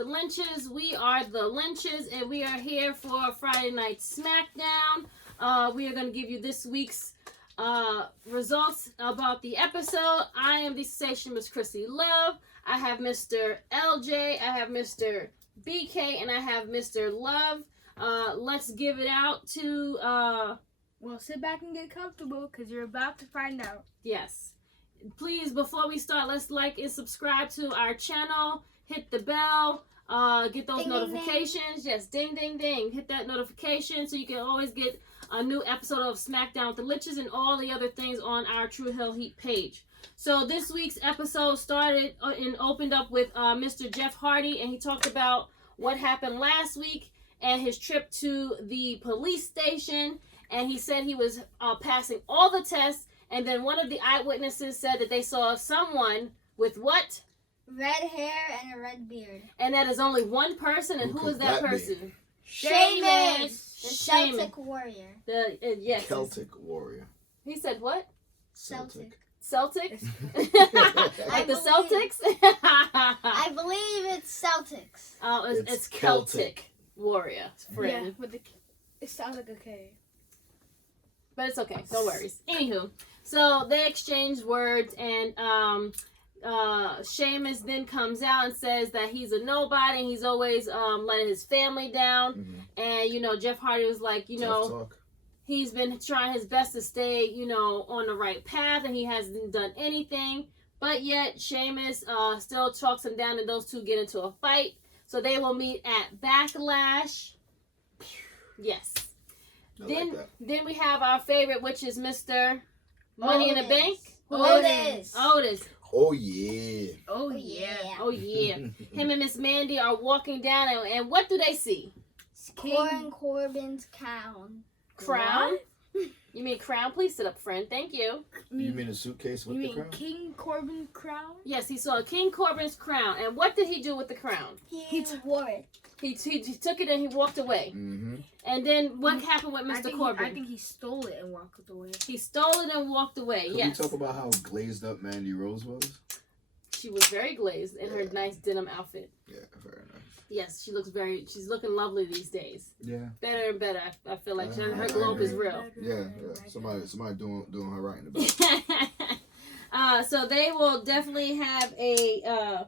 the Lynches. We are the Lynches, and we are here for Friday Night Smackdown. We are going to give you this week's results about the episode. I am the sensationalist Chrissy Love. I have Mr. LJ, I have Mr. BK, and I have Mr. Love. Let's give it out to... Well, sit back and get comfortable, because you're about to find out. Yes. Please, before we start, let's like and subscribe to our channel. Hit the bell. Get those notifications. Ding, ding. Yes, ding, ding, ding. Hit that notification so you can always get a new episode of Smackdown with the Lynches and all the other things on our True Hill Heat page. So this week's episode started and opened up with Mr. Jeff Hardy, and he talked about what happened last week and his trip to the police station. And he said he was passing all the tests. And then one of the eyewitnesses said that they saw someone with what? Red hair and a red beard. And that is only one person. And who is that person? Sheamus, the Celtic warrior. Yes. Celtic warrior. He said what? Celtic. Celtic? Like the Celtics? I believe it's Celtics. Oh, it's Celtic warrior. Friend. Yeah, but it sounds like a K. But it's okay. No worries. Anywho, so they exchanged words, and Sheamus then comes out and says that he's a nobody, and he's always letting his family down. Mm-hmm. And, you know, Jeff Hardy was like, he's been trying his best to stay, on the right path, and he hasn't done anything. But yet, Sheamus still talks him down, and those two get into a fight. So they will meet at Backlash. Yes. Then we have our favorite, which is Mr. Money in the Bank. Otis. Oh yeah. Oh yeah. Oh yeah. Him and Miss Mandy are walking down, and what do they see? King Corbin's crown. Crown? You mean crown? Please sit up, friend. Thank you. You mean a suitcase with the crown? King Corbin's crown? Yes, he saw King Corbin's crown. And what did he do with the crown? He wore it. He took it and he walked away. Mm-hmm. And then what happened with Mr. Corbin? I think he stole it and walked away. He stole it and walked away. Can we talk about how glazed up Mandy Rose was? She was very glazed in her nice denim outfit. Yeah, very nice. Yes, she's looking lovely these days. Yeah. Better and better. I feel like her globe is real. Yeah. Somebody doing her right in the back. So they will definitely have a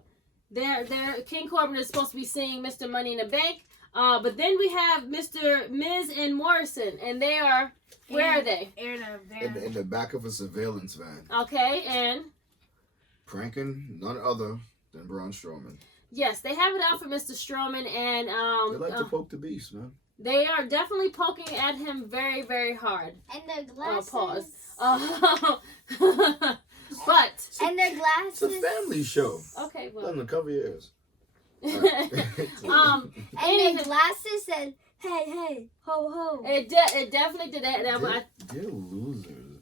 their King Corbin is supposed to be seeing Mr. Money in the Bank. But then we have Mr. Miz and Morrison, and they are where are they? In the back of a surveillance van. Okay, and pranking none other than Braun Strowman. Yes, they have it out for Mr. Strowman, and they like to poke the beast, man. They are definitely poking at him very, very hard. And their glasses. But and their glasses. It's a family show. Okay, well. Doesn't cover your ears. And their glasses said, "Hey, ho, ho." It definitely did that. They're losers.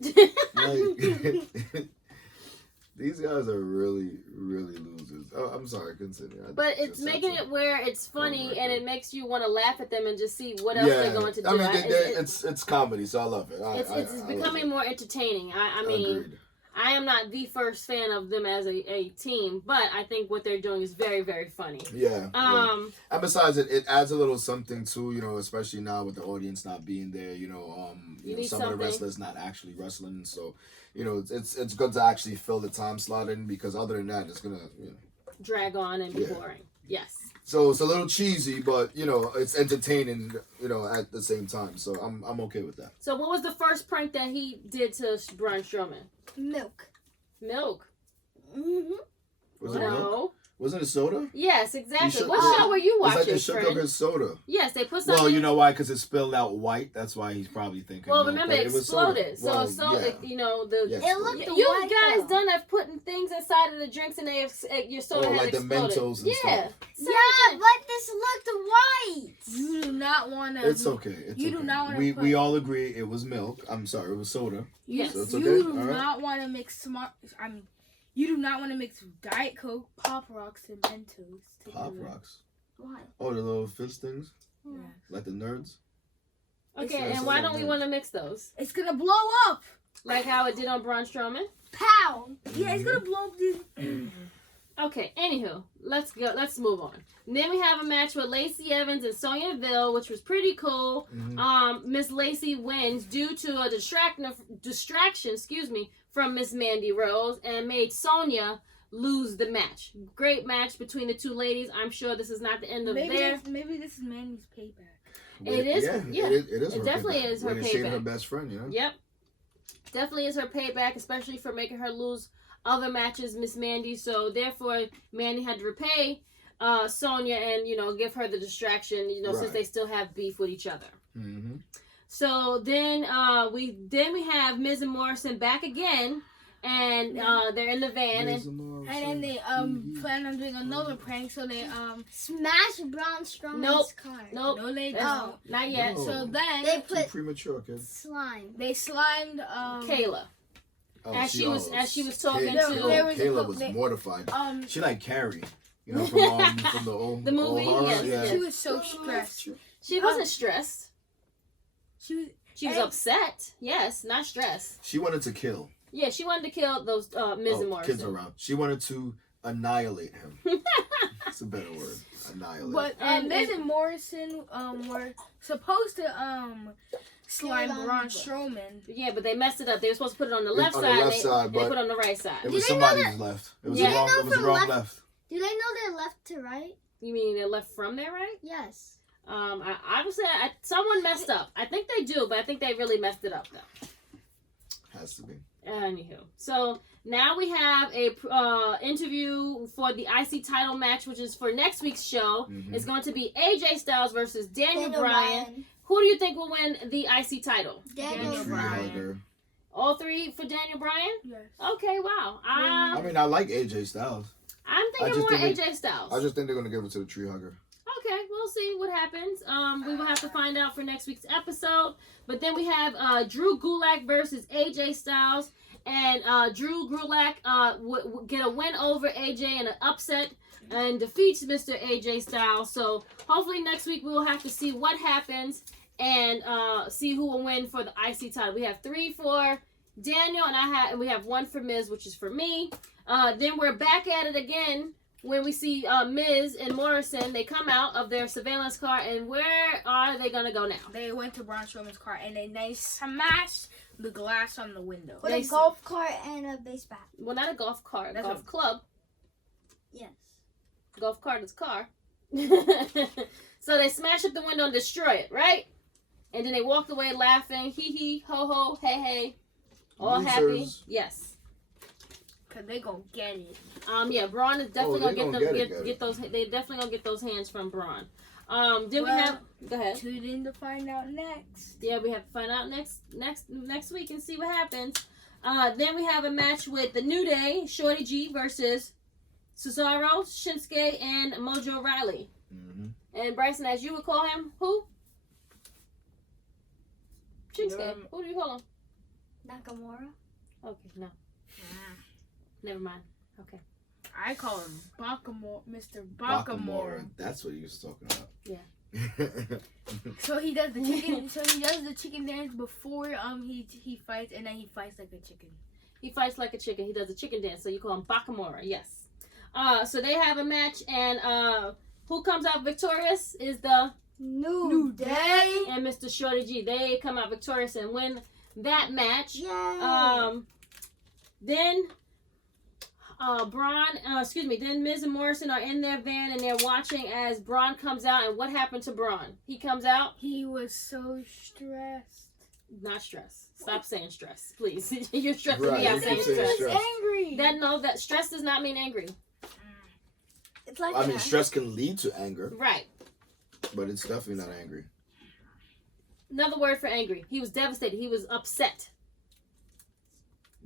These guys are really, really losers. Oh, I'm sorry, continue. But it's making it where it's funny and it makes you want to laugh at them and just see what else they're going to do. I mean, it's comedy, so I love it. It's becoming more entertaining. I mean, agreed. I am not the first fan of them as a team, but I think what they're doing is very, very funny. Yeah. And besides, it adds a little something too, especially now with the audience not being there. Some of the wrestlers not actually wrestling, so it's good to actually fill the time slot in, because other than that, it's gonna drag on and be boring. Yes. So it's a little cheesy, but it's entertaining, at the same time. So I'm okay with that. So what was the first prank that he did to Braun Strowman? Milk. Mm-hmm. Was it milk? Wasn't it soda? Yes, exactly. What show were you watching? It's like they shook up his soda. Yes, they put something. Well, you know why? Because it spilled out white. That's why he's probably thinking. Well, remember it exploded. It looked you guys done have putting things inside of the drinks, and your soda had like exploded. The Mentos and stuff. But this looked white. You do not want to. It's okay. Do not want to. We all agree it was milk. I'm sorry, it was soda. Yes. So it's okay. You do not want to mix you do not want to mix Diet Coke, Pop Rocks, and Mentos together. Pop Rocks? Why? Oh, the little fizz things? Yeah. Like the nerds? Okay, and why don't we want to mix those? It's going to blow up. Like how it did on Braun Strowman? Pow! Yeah, it's going to blow up these... Okay, anywho, let's go. Let's move on. And then we have a match with Lacey Evans and Sonya Deville, which was pretty cool. Miss Lacey wins due to a distraction, from Miss Mandy Rose, and made Sonya lose the match. Great match between the two ladies. I'm sure this is not the end of maybe this is Mandy's payback. It is. Yeah, it is. It definitely is her payback. Her best friend, you know. Yep, definitely is her payback, especially for making her lose other matches, Miss Mandy. So therefore, Mandy had to repay Sonya and give her the distraction. Since they still have beef with each other. Mm-hmm. So then we have Miz and Morrison back again, and they're in the van, and then they plan on doing another prank. So they smash Braun Strowman's car. Nope. No, they don't. Not yet. No. So then They put premature, kids. slime. They slimed Kayla. As she was talking Kayla was mortified. She like Carrie, from the old the movie. Old horror, Yeah. She was so stressed. She wasn't stressed. She was upset. Yes, not stressed. She wanted to kill. Yeah, she wanted to kill those Miz and Morrison. Kids around. She wanted to annihilate him. That's a better word. Annihilate. But Miz and Morrison were supposed to slime Braun Strowman. Yeah, but they messed it up. They were supposed to put it on the left side. They put it on the right side. It was somebody's left. It was the wrong left. Do they know they're left to right? You mean they're left from their right? Yes. I would say someone messed up. I think they do, but I think they really messed it up though. Has to be. Anywho, so now we have a interview for the IC title match, which is for next week's show. Mm-hmm. It's going to be AJ Styles versus Daniel Bryan. Who do you think will win the IC title? Daniel Bryan. All three for Daniel Bryan? Yes. Okay, wow. I mean, I like AJ Styles. I'm thinking more AJ Styles. I just think they're going to give it to the tree hugger. Okay, we'll see what happens. We will have to find out for next week's episode. But then we have Drew Gulak versus AJ Styles. And Drew Gulak get a win over AJ in an upset and defeats Mr. AJ Styles. So hopefully next week we will have to see what happens and see who will win for the IC title. We have 3 for Daniel, and we have 1 for Miz, which is for me. Then we're back at it again when we see Miz and Morrison. They come out of their surveillance car, and where are they gonna go now? They went to Braun Strowman's car, and they smashed the glass on the window. With a golf cart and a base bat. Well, not a golf cart, That's golf club. Yes. Golf cart is car. So they smash up the window and destroy it, right? And then they walked away laughing, hee hee, ho ho, hey hey, all Losers. happy. Yes. Cause they gonna get it. Yeah, Braun is definitely get those. They definitely gonna get those hands from Braun. Then we have. Go ahead. Tune in to find out next. Yeah, we have to find out next week and see what happens. Then we have a match with the New Day, Shorty G versus Cesaro, Shinsuke, and Mojo Rawley. Mm-hmm. And Bryson, as you would call him, who? Shinsuke. Who do you call him? Nakamura. Okay, no. Never mind. Okay. I call him Bakamora, Mr. Bakamora. That's what he was talking about. Yeah. So he does the chicken. So he does the chicken dance before he fights, and then he fights like a chicken. He fights like a chicken. He does a chicken dance, so you call him Bakamora. Yes. So they have a match, and who comes out victorious is the New Day. and Mr. Shorty G. They come out victorious and win that match. Yay. Then then Miz and Morrison are in their van and they're watching as Braun comes out. And what happened to Braun? He comes out. He was so stressed. Not stressed. Stop saying stress, please. You're stressing Right, me out you saying keep saying stress. stress. Angry. That stress does not mean angry. It's like I mean, stress can lead to anger, Right. but it's definitely not angry. Another word for angry. He was devastated. He was upset.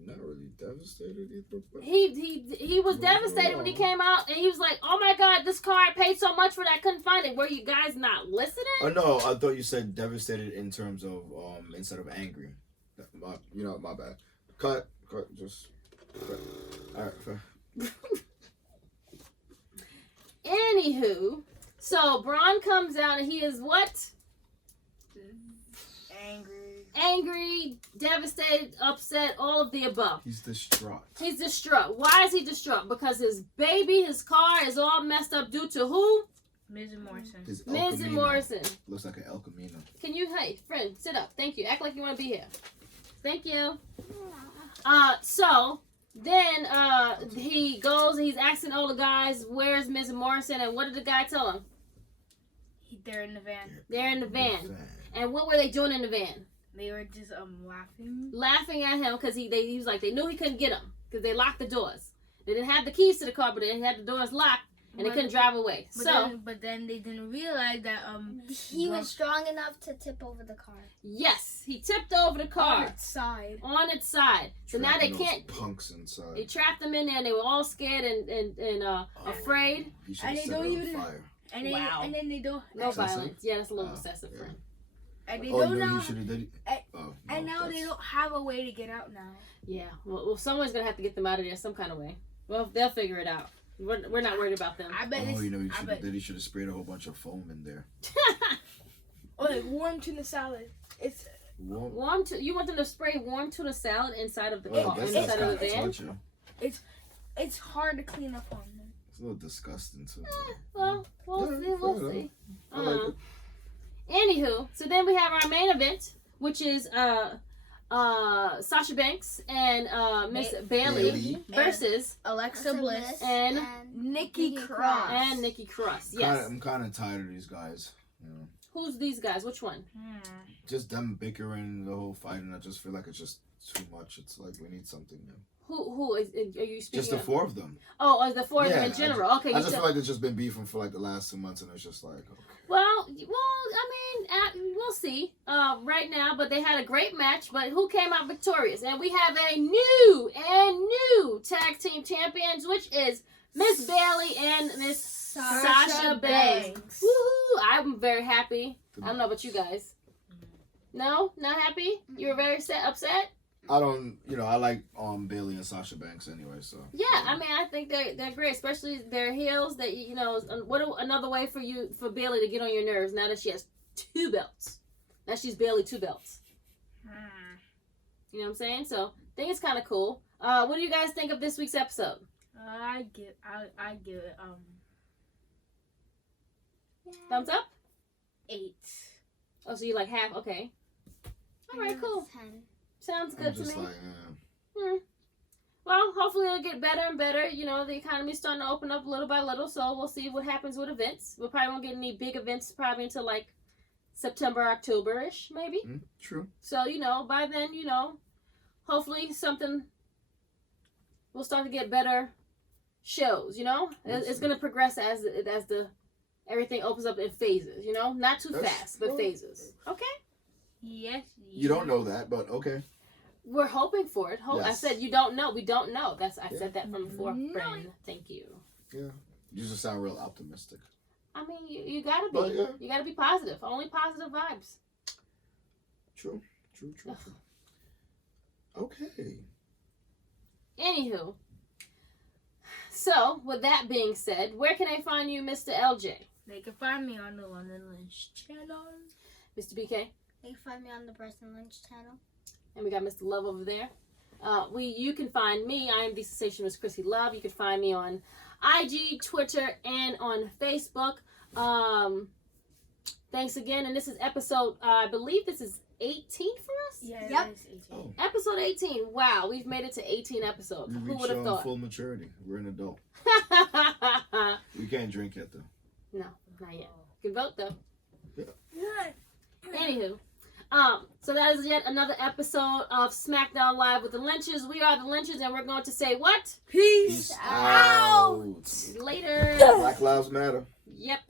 Not really devastated either. But He was devastated when he came out and he was like, "Oh my God, this car! I paid so much for that, I couldn't find it." Were you guys not listening? Oh no, I thought you said devastated in terms of instead of angry. My bad. Cut. Just. Cut. All right. Fair. Anywho, so Braun comes out and he is what? Angry, devastated, upset, all of the above. He's distraught. He's distraught. Why is he distraught? Because his baby, his car is all messed up due to who? Ms. Morrison. Ms. Morrison. Looks like an El Camino. Can you, hey, friend, sit up. Thank you. Act like you want to be here. Thank you. So then he goes and he's asking all the guys, where's Ms. Morrison? And what did the guy tell him? They're in the van. They're in the van. And what were they doing in the van? They were just laughing. Laughing at him because he was like, they knew he couldn't get him because they locked the doors. They didn't have the keys to the car, but they had the doors locked and they couldn't drive away. But then they didn't realize that he was strong enough to tip over the car. Yes, he tipped over the car on its side. So now they can't. Punks inside. They trapped them in there, and they were all scared and afraid. And they don't even. Fire. And then they don't. No violence. Yeah, that's a little excessive, yeah. friend. And they don't know. And now they don't have a way to get out now. Yeah. Well, someone's gonna have to get them out of there some kind of way. Well, they'll figure it out. We're not worried about them. I bet. He should have sprayed a whole bunch of foam in there. Warm tuna salad. It's warm. You want them to spray warm tuna salad inside of the car, inside of the van? It's hard to clean up on them. It's a little disgusting too. Well, we'll see. Anywho, so then we have our main event, which is Sasha Banks and Miss Bailey versus Alexa Bliss and Nikki Cross. And Nikki Cross. Yes. I'm kind of tired of these guys. You know. Who's these guys? Which one? Just them bickering, the whole fight, and I just feel like it's just too much. It's like we need something new. Who are you speaking Just the four of them. Oh, the four of them in general. Okay. I just feel like it's just been beefing for like the last 2 months, and it's just like, okay. Well, I mean, we'll see right now. But they had a great match. But who came out victorious? And we have a new tag team champions, which is Miss Bailey and Miss Sasha Banks. Woohoo! I'm very happy. I don't know about you guys. No, not happy. You were very upset. I don't, I like Bailey and Sasha Banks anyway, so. Yeah, I mean, I think they're great, especially their heels. That what another way for Bailey to get on your nerves now that she has 2 belts. Now she's Bailey 2 belts. You know what I'm saying? So I think it's kind of cool. What do you guys think of this week's episode? I give it thumbs up. 8. Oh, so you like half? Okay. All right, cool. 10. Sounds good to me. Like, Well, hopefully it'll get better and better. The economy's starting to open up little by little, so we'll see what happens with events. We probably won't get any big events probably until like September, October-ish, maybe. True. So, by then, hopefully something will start to get better shows, It's going to progress as the everything opens up in phases, Not too fast, but phases. Okay? Yes. You don't know that, but okay. We're hoping for it. Yes. I said you don't know. We don't know. I said that from before, friend. Thank you. Yeah. You just sound real optimistic. I mean, you gotta be. But, yeah. You gotta be positive. Only positive vibes. True. Okay. Anywho. So, with that being said, where can I find you, Mr. LJ? They can find me on the London Lynch channel. Mr. BK? They can find me on the Preston Lynch channel. And we got Mr. Love over there. You can find me. I am the sensationalist Chrissy Love. You can find me on IG, Twitter, and on Facebook. Thanks again. And this is episode, I believe this is 18 for us? Yeah, Yep. It is 18. Oh. Episode 18. Wow, we've made it to 18 episodes. We Who reached would have thought? full maturity. We're an adult. We can't drink yet, though. No, not yet. You can vote, though. Yeah. Anywho. So that is yet another episode of Smackdown Live with the Lynches. We are the Lynches, and we're going to say what? Peace out. Later. Black Lives Matter. Yep.